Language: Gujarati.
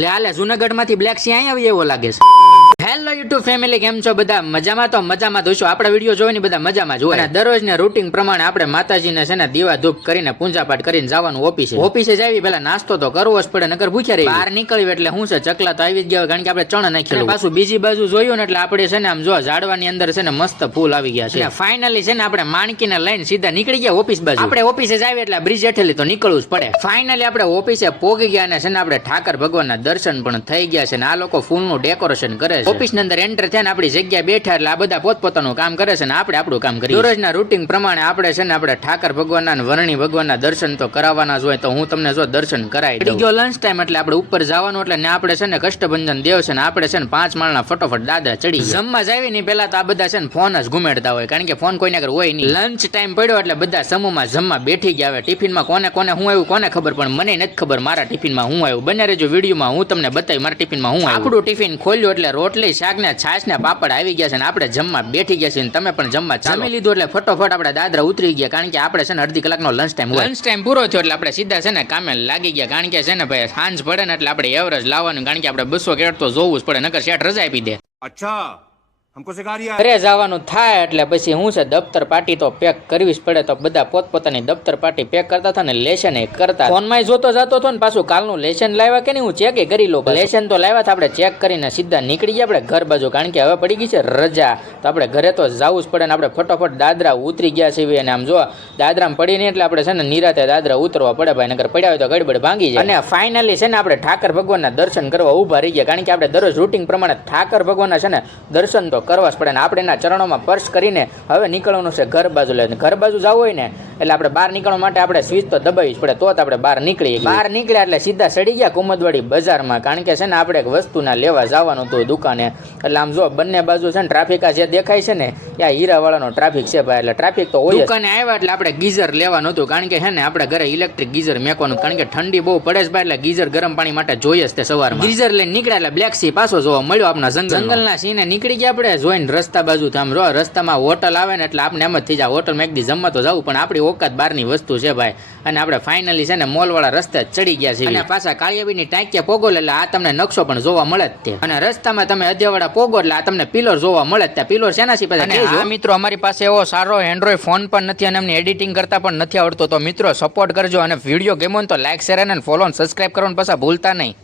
લે આલે જુનાગઢ માંથી બ્લેક સી અહીં આવી એવો લાગે છે. હેલો યુટ્યુબ ફેમિલી, કેમ છો બધા? મજામાં તો મજામાં દોસ્તો. આપણા વિડીયો જોઈને બધા મજામાં જ હોય અને દરરોજના રૂટીન પ્રમાણે આપણે માતાજીને છે ને દીવા ધૂપ કરીને પૂજાપાઠ કરીને જવાનું ઓફિસે જાવી. પેલા નાસ્તો તો કરવો જ પડે, નકર ભૂખ્યા રહી. બહાર નીકળ્યું એટલે હું છે ચકલા તો આવી જ ગયા, કારણ કે આપણે ચણ નાખેલું. પાછું બીજી બાજુ જોયું ને એટલે આપણે છે ને આમ જો ઝાડવાની અંદર છે ને મસ્ત ફૂલ આવી ગયા છે. ફાઇનલી છે ને આપણે માણકીને લઈને સીધા નીકળી ગયા ઓફિસ બાજુ. આપણે ઓફિસે જાવી એટલે બ્રિજ હેઠેલી તો નીકળવું જ પડે. ફાઇનલી આપણે ઓફિસે પોગી ગયા અને છે ને આપણે ઠાકર ભગવાનના દર્શન પણ થઈ ગયા છે ને આ લોકો ફૂલનું ડેકોરેશન કરે છે. ઓફિસની અંદર એન્ટર થયા ને આપણી જગ્યા બેઠા એટલે આ બધા પોતપોતાનું કામ કરે છે ને આપણે આપણું કામ કરીએ. દરરોજના રૂટીન પ્રમાણે આપણે છે ને આપણે ઠાકર ભગવાનના વરણી ભગવાનના દર્શન તો કરાવવાના જ હોય, તો હું તમને જો દર્શન કરાવી દઉં. ગયો લંચ ટાઈમ એટલે આપણે ઉપર જવાનું, એટલે ને આપણે છે ને કષ્ટભંજન દેવ છે ને આપણે છે ને 5 માળના ફટોફટ દાદરા ચડી જમવા જાવી ને પેલા તો આ બધા છે ને ફોન જ ઘુમેડતા હોય, કારણ કે ફોન કોઈને આગળ હોય નહીં. લંચ ટાઈમ પડ્યો એટલે બધા સમૂહમાં જમવા બેઠી ગયા. હવે ટિફિનમાં કોને કોને હું આવ્યું કોને ખબર, પણ મને નથી ખબર મારા ટિફિનમાં હું આવ્યું. બને રહેજો વિડીયોમાં, હું તમને બતાવી મારા ટિફિનમાં હું આવ્યું. આપણું ટિફિન ખોલ્યું એટલે રોટલી શાક ને છાશ ને પાપડ આવી ગયા છે ને આપણે જમવા બેઠી ગયા છીએ. તમે પણ જમવા જમી લીધું એટલે ફટોફટ આપણે દાદરા ઉતરી ગયા, કારણ કે આપણે છે ને અડધી કલાકનો લંચ ટાઈમ હોય. લંચ ટાઈમ પૂરો થયો એટલે આપણે સીધા છે ને કામે લાગી ગયા, કારણ કે છે ને ભાઈ સાંજ પડે ને એટલે આપણે એવરેજ લાવવાનું, કારણ કે આપણે 200 કેરેટ તો જોવું જ પડે, નકર શેઠ રજા આપી દે. અચ્છા, हमको सिखा रिया ઘરે જવાનું થાય એટલે પછી હું છે દફતર પાટી તો પેક કરવી જ પડે, તો બધા પોતપોતાની દફતર પાટી પેક કરતા હતા ને લેશન એ કરતા. ફોનમાં જોતો જતો હતો ને પાછું કાલનું લેશન લાવ્યા કે નહીં હું ચેક કરી લો. લેશન તો લાવ્યા આપણે ચેક કરીને સીધા નીકળી ગયા આપણે ઘર બાજુ, કારણ કે હવે પડી ગઈ છે રજા, તો આપણે ઘરે તો જવું જ પડે ને આપણે ફટોફટ દાદરા ઉતરી ગયા છીએ. અને આમ જો દાદરામાં પડી નહીં એટલે આપણે છે ને નિરાતે દાદરા ઉતરવા પડે ભાઈ, નકર પડ્યા હોય તો ગડબડ ભાંગી જાય. અને ફાઇનલી છે ને આપણે ઠાકર ભગવાનના દર્શન કરવા ઊભા રહી ગયા, કારણ કે આપણે દરરોજ રૂટીન પ્રમાણે ઠાકર ભગવાનના છે ને દર્શન તો કરવા જ પડે ને આપણે એના ચરણોમાં સ્પર્શ કરીને હવે નીકળવાનું છે ઘર બાજુ. લઈને ઘર બાજુ જવું હોય ને એટલે આપણે બહાર નીકળવા માટે આપણે સ્વિચ તો દબાવી જ પડે, તો જ આપણે બહાર નીકળીએ. બહાર નીકળ્યા એટલે સીધા ચડી ગયા કુમદવાડી બજારમાં, કારણ કે છે ને આપણે એક વસ્તુના લેવા જવાનું હતું દુકાને. એટલે આમ જો બંને બાજુ છે ને ટ્રાફિક આ જે દેખાય છે ને ત્યાં હીરાવાળાનો ટ્રાફિક છે ભાઈ, એટલે ટ્રાફિક તો હોય. દુકાને આવ્યા એટલે આપણે ગીઝર લેવાનું હતું, કારણ કે છે ને આપણે ઘરે ઇલેક્ટ્રિક ગીઝર મેકવાનું, કારણ કે ઠંડી બહુ પડે છે ભાઈ, એટલે ગીઝર ગરમ પાણી માટે જોઈએ જ તે સવારમાં. ગીઝર લઈને નીકળ્યા એટલે બ્લેક સી પાછો જોવા મળ્યો આપણા જંગલના સિંહને. નીકળી ગયા આપણે જોઈને રસ્તા બાજુ. આમ જો રસ્તામાં હોટલ આવે ને એટલે આપણે એમ જ થઈ જાય હોટલમાં એક દી જમવા તો જવું, પણ આપણી ઓકાત બહારની વસ્તુ છે ભાઈ. અને આપણે ફાઇનલી છે ને મોલવાળા રસ્તે ચડી ગયા છીએ અને પાછા કાળિયાબીની ટાંકીએ પોગો એટલે આ તમને નકશો પણ જોવા મળે જ તે. અને રસ્તામાં તમે અધ્યાવાડા પોગો એટલે આ તમને પિલર જોવા મળે જ ત્યાં. પિલર શેના છે પાછા મિત્રો? અમારી પાસે એવો સારો એન્ડ્રોઈડ ફોન પણ નથી અને અમને એડિટિંગ કરતા પણ નથી આવડતો, તો મિત્રો સપોર્ટ કરજો અને વિડીયો ગેમો તો લાઈક શેર અને ફોલો અને સબસ્ક્રાઇબ કરવાનું પાછા ભૂલતા નહીં.